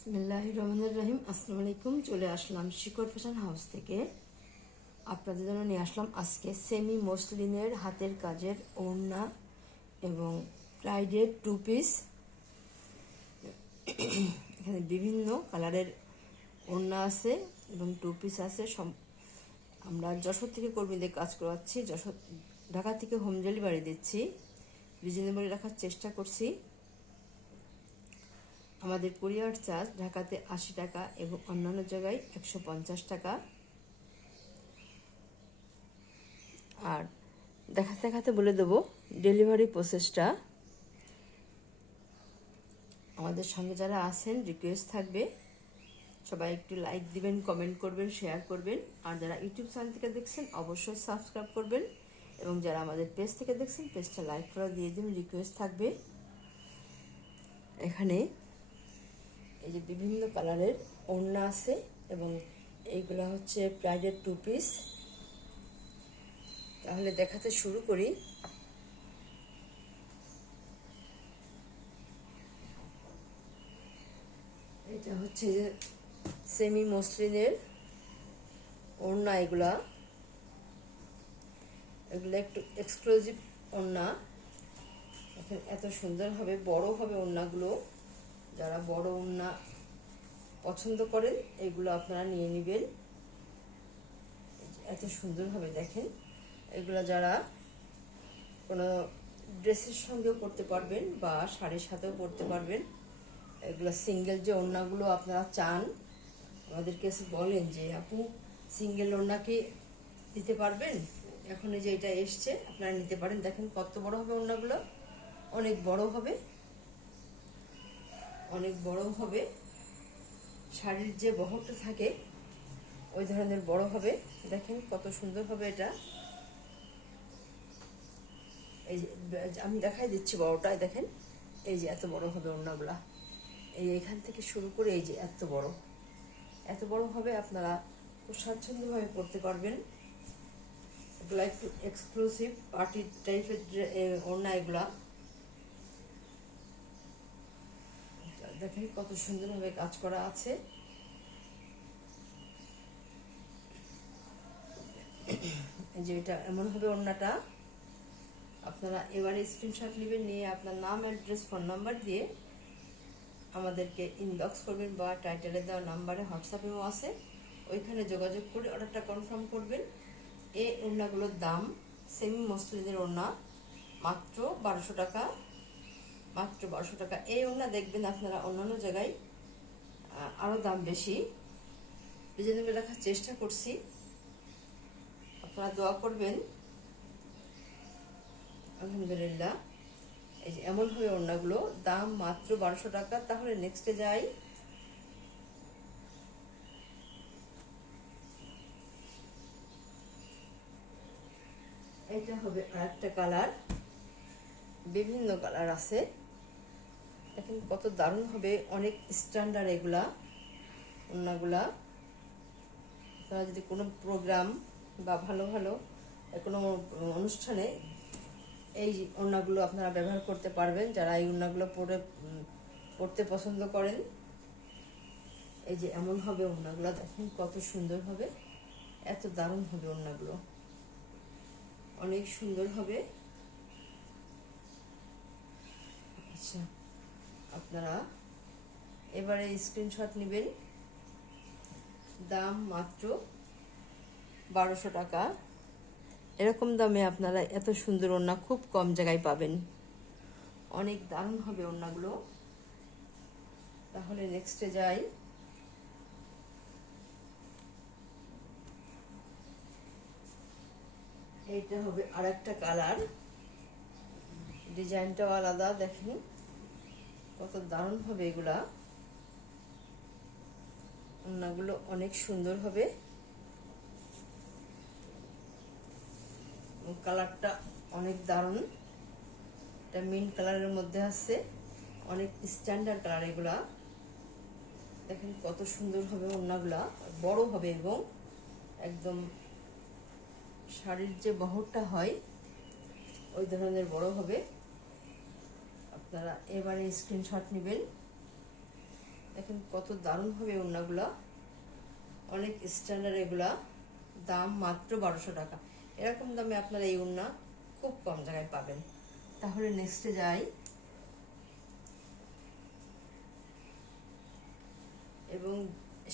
বিসমিল্লাহির রহমানির রহিম। আসসালামু আলাইকুম। চলে আসলাম শিকর ফ্যাশন হাউস থেকে। আপনাদের জন্য নিয়ে আসলাম আজকে সেমি মসলিনের হাতের কাজের ওড়না এবং প্রাইডের টু পিস। এখানে বিভিন্ন কালারের ওড়না আছে এবং টু পিস আছে। আমরা যশোর থেকে কর্মীদের কাজ করাচ্ছি, ঢাকা থেকে হোম ডেলিভারি দিচ্ছি। রিজনেবল রাখার চেষ্টা করছি। আমাদের কুরিয়ার চার্জ ঢাকাতে 80 টাকা এবং অন্যান্য জায়গায় 150 টাকা। আর দেখাতে দেখাতে বলে দেবো ডেলিভারি প্রসেসটা। আমাদের সঙ্গে যারা আছেন রিকোয়েস্ট থাকবে সবাই একটু লাইক দিবেন, কমেন্ট করবেন, শেয়ার করবেন। আর যারা ইউটিউব চ্যানেল থেকে দেখছেন অবশ্যই সাবস্ক্রাইব করবেন এবং যারা আমাদের পেজ থেকে দেখছেন পেজটা লাইক করে দিয়ে দিন, রিকোয়েস্ট থাকবে। এখানে এই যে বিভিন্ন কালারের ওড়না আছে এবং এইগুলো হচ্ছে প্রাইডের টু পিস। তাহলে দেখাতে শুরু করি। এটা হচ্ছে যে সেমি মসলিনের ওড়না। এগুলো একটু এক্সক্লুসিভ ওড়না। এত সুন্দর হবে, বড় হবে ওড়নাগুলো। যারা বড় ওড়না পছন্দ করেন এগুলো আপনারা নিয়ে নেবেন। এত সুন্দর হবে দেখেন। এগুলো যারা কোনো ড্রেসের সঙ্গেও পরতে পারবেন বা শাড়ির সাথেও পরতে পারবেন। এগুলো সিঙ্গেল যে ওড়নাগুলো আপনারা চান, আমাদেরকে বলেন যে আপু সিঙ্গেল ওড়না কি দিতে পারবেন? এখন এই যে এটা এসছে, আপনারা নিতে পারেন। দেখেন কত বড় হবে ওড়নাগুলো, অনেক বড় হবে, অনেক বড় হবে। শাড়ির যে বহরটা থাকে ওই ধরনের বড় হবে। দেখেন কত সুন্দর হবে এটা। এই যে আমি দেখাই দিচ্ছি বড়টাই, দেখেন এই যে এত বড় হবে ওড়নাগুলা। এখান থেকে শুরু করে এই যে এত বড় হবে। আপনারা খুব স্বাচ্ছন্দ্যভাবে পরতে পারবেন। এগুলা একটু এক্সক্লুসিভ পার্টি টাইপের ওড়না এগুলা। দেখেন কত সুন্দরভাবে কাজ করা আছে। এই যে এটা এমন হবে ওড়নাটা। আপনারা এবারে স্ক্রিনশট নেবেন, নিয়ে আপনার নাম, অ্যাড্রেস, ফোন নাম্বার দিয়ে আমাদেরকে ইনবক্স করবেন বা টাইটেলে দেওয়া নাম্বারে হোয়াটসঅ্যাপেও আছে, ওইখানে যোগাযোগ করে অর্ডারটা কনফার্ম করবেন। এই ওড়নাগুলোর দাম সেমি মসলিনের ওড়না মাত্র 1200 টাকা, মাত্র 1200 টাকা। এই ওড়না দেখবেন আপনারা অন্যান্য জায়গায় আরও দাম বেশি। রিজনেবল রাখার চেষ্টা করছি, আপনারা দোয়া করবেন। আলহামদুলিল্লাহ। এই যে এমন হবে ওড়নাগুলো, দাম মাত্র 1200 টাকা। তাহলে নেক্সটে যাই। এটা হবে আরেকটা কালার, বিভিন্ন কালার আছে। দেখেন কত দারুণ হবে, অনেক স্ট্যান্ডার্ড এগুলা ওড়নাগুলা। আপনারা যদি কোনো প্রোগ্রাম বা ভালো ভালো কোনো অনুষ্ঠানে এই ওড়নাগুলো আপনারা ব্যবহার করতে পারবেন, যারা এই ওড়নাগুলো পরতে পছন্দ করেন। এই যে এমন হবে ওড়নাগুলো, দেখেন কত সুন্দর হবে, এত দারুণ হবে ওড়নাগুলো, অনেক সুন্দর হবে। আচ্ছা, আপনারা এবারে স্ক্রিনশট নেবেন। দাম মাত্র 1200 টাকা। এরকম দামে আপনারা এত সুন্দর ওড়না খুব কম জায়গায় পাবেন। অনেক দারুণ হবে ওড়নাগুলো। তাহলে নেক্সটে যাই। এইটা হবে আরেকটা কালার, ডিজাইনটাও আলাদা। দেখেন কত দারুণ হবে এগুলা। ওড়নাগুলো অনেক সুন্দর হবে, কালারটা অনেক দারুণ। এটা মিন্ট কালারের মধ্যে আছে, অনেক স্ট্যান্ডার্ড কালার এগুলা। দেখেন কত সুন্দর হবে ওড়নাগুলা, বড় হবে এবং একদম শাড়ির যে বহরটা হয় ওই ধরনের বড় হবে। আপনারা এবারে স্ক্রিনশট নেবেন। দেখেন দেখেন কত দারুণ হবে ওড়নাগুলা, অনেক স্ট্যান্ডার্ড এগুলা। দাম মাত্র 1200 টাকা। এরকম দামে আপনারা এই ওড়না খুব কম জায়গায় পাবেন। তাহলে নেক্সটে যাই। এবং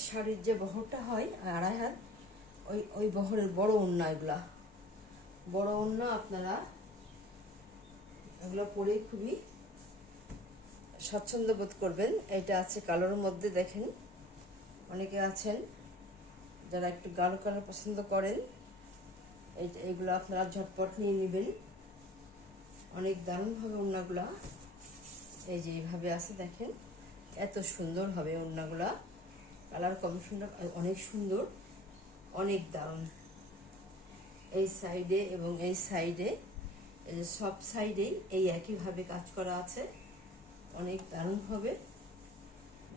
শাড়ির যে বহরটা হয় 2.5 হাত, ওই বহরের বড় ওড়না এগুলা, বড় ওড়না। আপনারা এগুলো পরে খুবই স্বাচ্ছন্দ্য বোধ করবেন। এটা আছে কালোর মধ্যে, দেখেন অনেকে আছেন যারা একটু গাঢ় কালার পছন্দ করেন, এইগুলো আপনারা ঝটপট নিয়ে নেবেন। অনেক দারুণভাবে ওড়নাগুলা এই যে এইভাবে আছে, দেখেন এত সুন্দর হবে ওড়নাগুলা। কালার কম্বিনেশনটা অনেক সুন্দর, অনেক দারুণ। এই সাইডে এবং এই সাইডে, এই যে সব সাইডেই এই একইভাবে কাজ করা আছে। অনেক দারুণ হবে,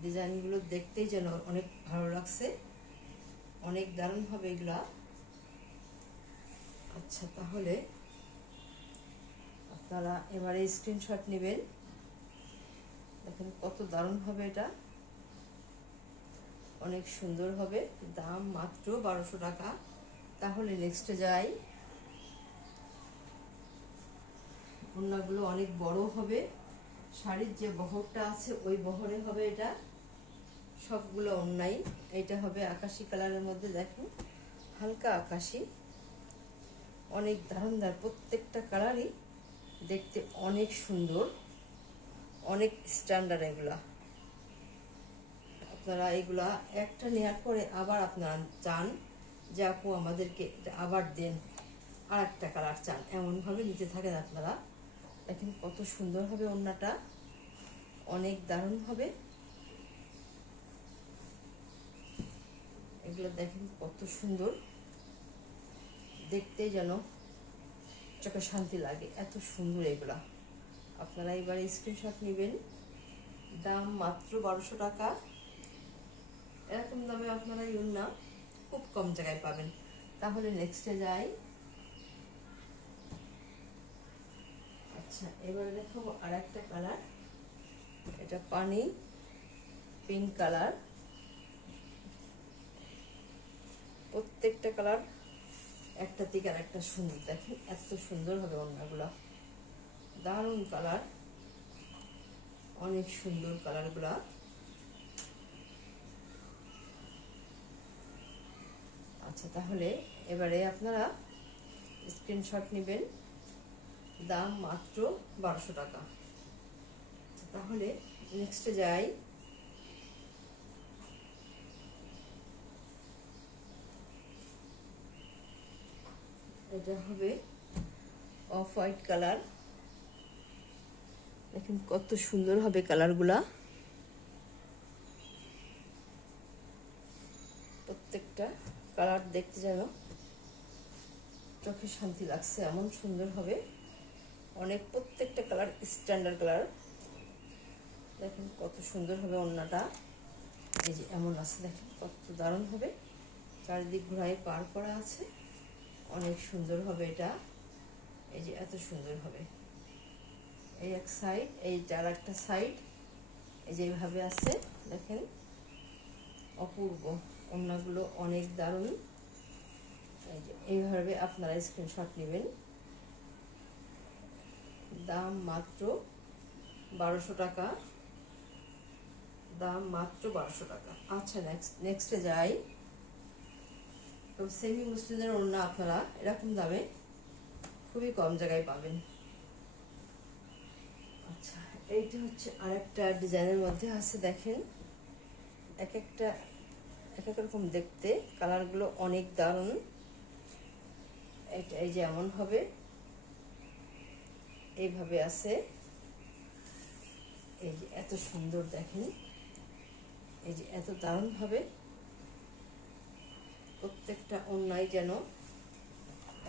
ডিজাইনগুলো দেখতেই যেন অনেক ভালো লাগছে, অনেক দারুণ হবে এগুলা। আচ্ছা, তাহলে আপনারা এবারে স্ক্রিনশট নেবেন। দেখেন কত দারুণ হবে, এটা অনেক সুন্দর হবে। দাম মাত্র 1200 টাকা। তাহলে নেক্সটে যাই। ওড়নাগুলো অনেক বড় হবে, শাড়ির যে বহরটা আছে ওই বহরে হবে এটা, সবগুলো ওড়নাই। এটা হবে আকাশি কালারের মধ্যে, দেখেন হালকা আকাশি, অনেক দারুণদার। প্রত্যেকটা কালারই দেখতে অনেক সুন্দর, অনেক স্ট্যান্ডার্ড এগুলা। আপনারা এগুলা একটা নেওয়ার পরে আবার আপনারা চান যে আপু আমাদেরকে আবার দেন, আর একটা কালার চান, এমনভাবে নিতে থাকেন আপনারা। দেখেন কত সুন্দর হবে ওড়নাটা, অনেক দারুণ হবে এগুলো। দেখেন কত সুন্দর, দেখতেই যেন চোখে শান্তি লাগে, এত সুন্দর এগুলা। আপনারা এবারে স্ক্রিনশট নেবেন। দাম মাত্র 1200 টাকা। এরকম দামে আপনারা এই ওড়না খুব কম জায়গায় পাবেন। তাহলে নেক্সটে যাই। আচ্ছা, এবারে দেখাবো আর একটা কালার। এটা পানি পিঙ্ক কালার। প্রত্যেকটা কালার একটা থেকে আর একটা সুন্দর, দেখেন এত সুন্দর হবে ওড়নাগুলো, দারুণ কালার, অনেক সুন্দর কালারগুলা। আচ্ছা, তাহলে এবারে আপনারা স্ক্রিনশট নেবেন। দাম মাত্র 1200 টাকা। তাহলে নেক্সটে যাই। এটা হবে অফ হোয়াইট কালার। দেখেন কত সুন্দর হবে কালারগুলা, প্রত্যেকটা কালার দেখতে যেন চোখে শান্তি লাগছে, এমন সুন্দর হবে। অনেক প্রত্যেকটা কালার স্ট্যান্ডার্ড কালার। দেখেন কত সুন্দর হবে ওড়নাটা, এই যে এমন আছে, দেখেন কত দারুণ হবে। চারিদিক ঘোড়ায় পার করা আছে, অনেক সুন্দর হবে এটা। এই যে এত সুন্দর হবে, এই এক সাইড, এই চার একটা সাইড, এই যে এইভাবে আছে, দেখেন অপূর্ব। ওড়নাগুলো অনেক দারুণ। এই যে এইভাবে আপনারা স্ক্রিনশট নেবেন। দাম মাত্র 1200 টাকা। দাম মাত্র 1200 টাকা। আচ্ছা, নেক্সটে যাই। তো সেমি মুসলিমের ওড়না আপনারা এরকম দামে খুবই কম জায়গায় পাবেন। আচ্ছা, এইটা হচ্ছে আরেকটা ডিজাইনের মধ্যে আছে, দেখেন এক একটা এক এক রকম দেখতে, কালারগুলো অনেক দারুণ। এটা এই যে এমন হবে, এইভাবে আছে, এই যে এত সুন্দর, দেখেন এই যে এত দারুণ হবে। প্রত্যেকটা ওড়নাই যেন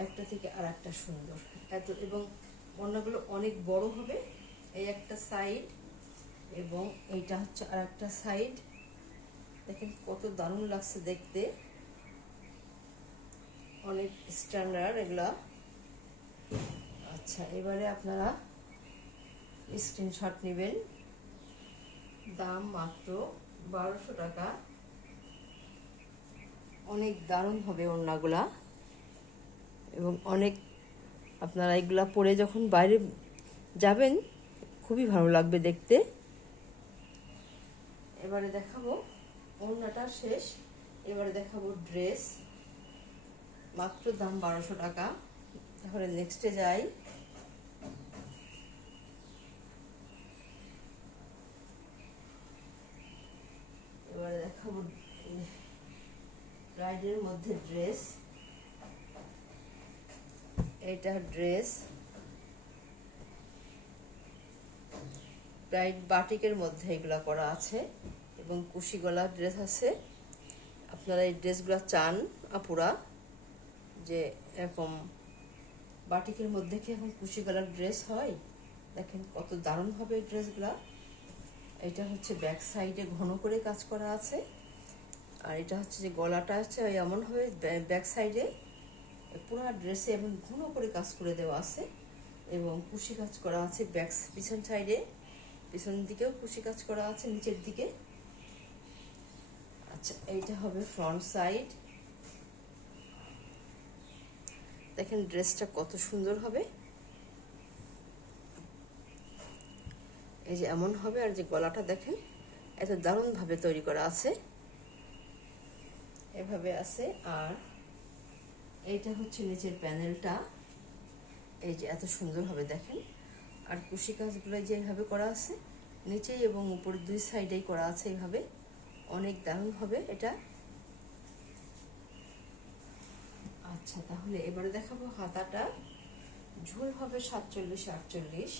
একটা থেকে আর একটা সুন্দর, এত। এবং ওড়নাগুলো অনেক বড় হবে, এই একটা সাইড এবং এইটা হচ্ছে আর একটা সাইড। দেখেন কত দারুণ লাগছে দেখতে, অনেক স্ট্যান্ডার্ড এগুলা। আচ্ছা, এবারে আপনারা স্ক্রিনশট নেবেন। দাম মাত্র 1200 টাকা। অনেক দারুণ হবে ওড়নাগুলা, এবং অনেক আপনারা এগুলা পরে যখন বাইরে যাবেন খুবই ভালো লাগবে দেখতে। এবারে দেখাবো ওড়নাটা শেষ, এবারে দেখাবো ড্রেস। মাত্র দাম 1200 টাকা। তাহলে নেক্সটে যাই। এবারে দেখাবো ব্রাইডের মধ্যে ড্রেস। এটা ড্রেস ব্রাইড বাটিকের মধ্যে এগুলা করা আছে, এবং কুশি গলা ড্রেস আছে। আপনারা এই ড্রেসগুলো চান আপুরা, যে এরকম বাটিকের মধ্যে কি এখন কুশি গলার ড্রেস হয়? দেখেন কত দারুণ হবে এই ড্রেসগুলা। এটা হচ্ছে ব্যাক সাইডে ঘন করে কাজ করা আছে, আর এটা হচ্ছে যে গলাটা হচ্ছে এমন হবে ব্যাক সাইডে পুরো ড্রেসে এমন ঘন করে কাজ করে দেওয়া আছে, এবং কুশি কাজ করা আছে ব্যাক পিছন সাইডে, পিছন দিকেও কুশি কাজ করা আছে নিচের দিকে। আচ্ছা, এইটা হবে ফ্রন্ট সাইড। দেখেন ড্রেসটা কত সুন্দর হবে, এই যে এমন হবে। আর যে গলাটা দেখেন এত দারুণভাবে তৈরি করা আছে, এভাবে আছে। আর এইটা হচ্ছে নিচের প্যানেলটা, এই যে এত সুন্দর হবে দেখেন। আর কুশি কাজগুলো যেভাবে করা আছে নিচেই এবং উপরে দুই সাইডেই করা আছে, এইভাবে অনেক দারুণ হবে এটা। আচ্ছা, তাহলে এবারে দেখাবো হাতাটা। ঝুল হবে 47-48।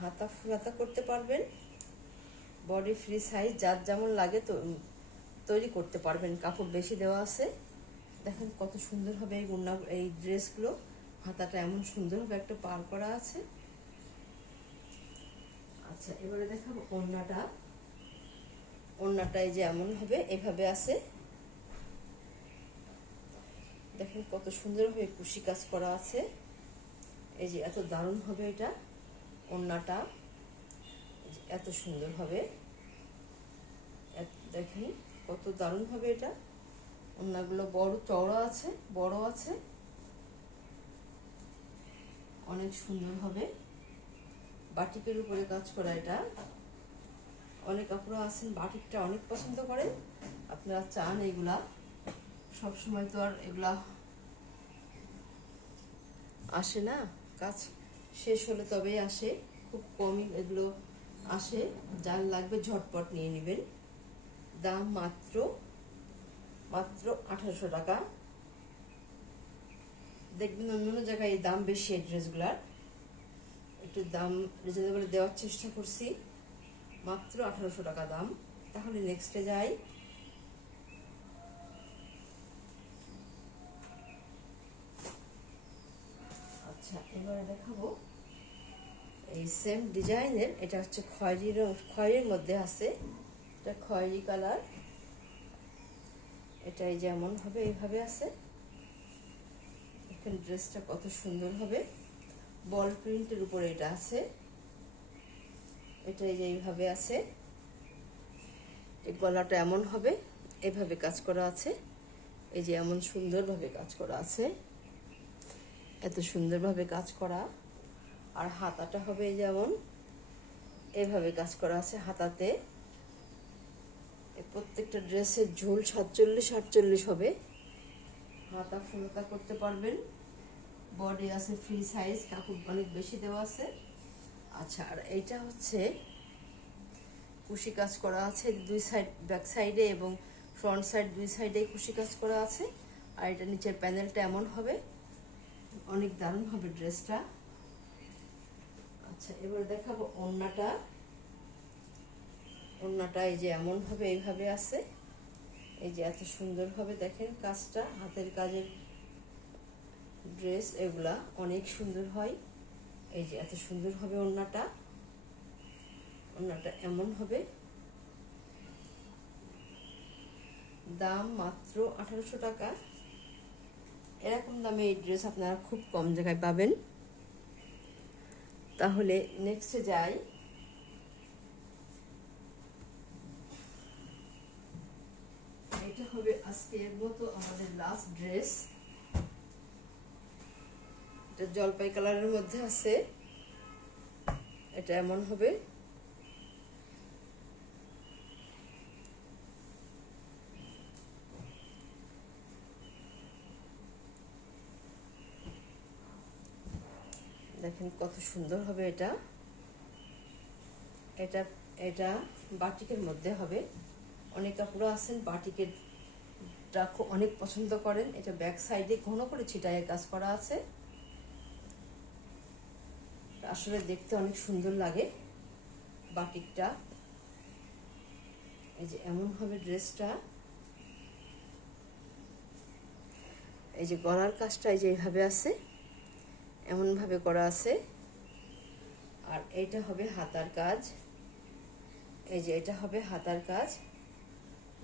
হাতা ফুল হাতা করতে পারবেন, বডি ফ্রি সাইজ যার যেমন লাগে তো তৈরি করতে পারবেন। কাপড় বেশি দেওয়া আছে। দেখেন কত সুন্দর হবে এই ওড়না, এই ড্রেসগুলো। হাতাটা এমন সুন্দর হবে, একটা পার করা আছে। আচ্ছা, এবারে দেখাবো ওড়নাটা। ওড়নাটাই যে এমন হবে, এভাবে আছে। দেখেন কত সুন্দরভাবে কুশি কাজ করা আছে, এই যে এত দারুণ হবে এটা ওড়নাটা, এত সুন্দর হবে। দেখেন কত দারুণ হবে এটা। ওড়নাগুলো বড় চওড়া আছে, বড় আছে, অনেক সুন্দর হবে। বাটিকের উপরে কাজ করা এটা। অনেক আপুরা আছেন বাটিকটা অনেক পছন্দ করেন, আপনারা চান এগুলা। সব সময় তো আর এগুলা আসে না, কাজ শেষ হলে তবেই আসে, খুব কমই এগুলো আসে। যার লাগবে ঝটপট নিয়ে নেবেন। দাম মাত্র 1800 টাকা। দেখবেন অন্য জায়গায় এই দাম বেশি এই ড্রেসগুলার, একটু দাম রিজনেবল দেওয়ার চেষ্টা করছি। মাত্র 1800 টাকা দাম। তাহলে নেক্সটে যাই। আচ্ছা, এবারে দেখাবো এই সেম ডিজাইনের, এটা হচ্ছে খয়েরির মধ্যে আছে, এটা খয়েরি কালার। এটাই যেমন হবে এইভাবে আছে। এখানে ড্রেসটা কত সুন্দর হবে, বল প্রিন্টের উপরে এটা আছে। এটাই যে এইভাবে আছে, এই গলাটা এমন হবে, এভাবে কাজ করা আছে। এই যে এমন সুন্দরভাবে কাজ করা আছে, এত সুন্দরভাবে কাজ করা। আর হাতাটা হবে যেমন এভাবে কাজ করা আছে হাতাতে। প্রত্যেকটা ড্রেসের ঝোল 47-48 হবে। হাতা ফুলতা করতে পারবেন, বডি আছে ফ্রি সাইজ, কাপড় অনেক বেশি দেওয়া আছে। আচ্ছা, আর এইটা হচ্ছে কুশি কাজ করা আছে দুই সাইড, ব্যাক সাইডে এবং ফ্রন্ট সাইড দুই সাইডে কুশি কাজ করা আছে। আর এটা নিচের প্যানেলটা এমন হবে, অনেক দারুণ হবে ড্রেসটা। আচ্ছা, এবার দেখাবো ওড়নাটা। ওড়নাটা এই যে এমন হবে, এইভাবে আছে। এই যে এত সুন্দরভাবে দেখেন কাজটা, হাতের কাজের ড্রেস এগুলা অনেক সুন্দর হয়। এই যে এত সুন্দর হবে ওড়নাটা। ওড়নাটা এমন হবে। দাম মাত্র 1800 টাকা। এরকম দামে এই ড্রেস আপনারা খুব কম জায়গায় পাবেন। তাহলে নেক্সটে যাই। হবে আজকের মতো আমাদের লাস্ট ড্রেস। এটা জলপাই কালারের মধ্যে আছে, এটা এমন হবে। দেখেন কত সুন্দর হবে এটা। এটা এটা বাটিকের মধ্যে হবে। অনেক আপুরা আছেন বাটিকের অনেক পছন্দ করেন। এটা ব্যাক সাইডে ঘন করে ছিটায় কাজ করা আছে, আসলে দেখতে অনেক সুন্দর লাগে বাটিকটা। এই যে এমন হবে ড্রেসটা। এই যে গলার কাজটা এই যে এইভাবে আছে, এমন ভাবে করা আছে। আর এইটা হবে হাতার কাজ। এই যে এটা হবে হাতার কাজ।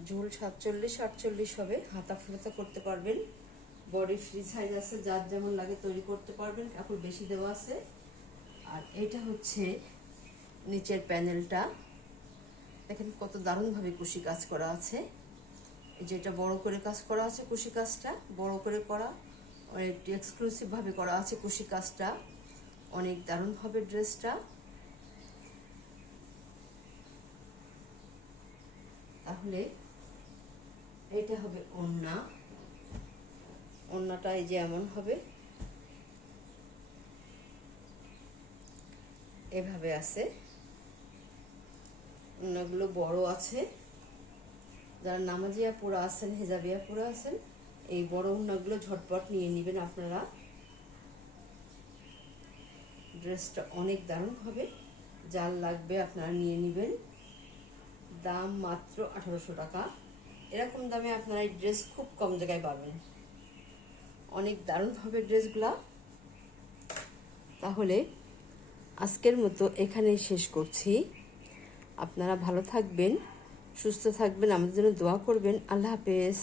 ঝুল 47-48 হবে। হাতা ফুলাতা করতে পারবেন, বডি ফ্রি সাইজ আছে, যার যেমন লাগে তৈরি করতে পারবেন, কাপড় বেশি দেওয়া আছে। আর এটা হচ্ছে নিচের প্যানেলটা। দেখেন কত দারুণভাবে কুশি কাজ করা আছে। এই যে এটা বড় করে কাজ করা আছে, কুশি কাজটা বড় করে করা, অনেক এক্সক্লুসিভ ভাবে করা আছে কুশি কাজটা। অনেক দারুণ হবে ড্রেসটা। তাহলে এটা হবে ওড়না। ওড়নাটা এই যে এমন হবে, এভাবে আছে। ওড়নাগুলো বড় আছে। যারা নামাজিয়া পরা আছেন, হেজাবিয়া পরা আছেন, এই বড় ওড়নাগুলো ঝটপট নিয়ে নেবেন আপনারা। ড্রেসটা অনেক দারুণ হবে, যার লাগবে আপনারা নিয়ে নেবেন। দাম মাত্র 1800 টাকা। এরকম দামে আপনারা এই ড্রেস খুব কম জায়গায় পাবেন। অনেক দারুণ হবে ড্রেসগুলা। তাহলে আজকের মতো এখানেই শেষ করছি। আপনারা ভালো থাকবেন, সুস্থ থাকবেন, আমাদের জন্য দোয়া করবেন। আল্লাহ হাফেজ।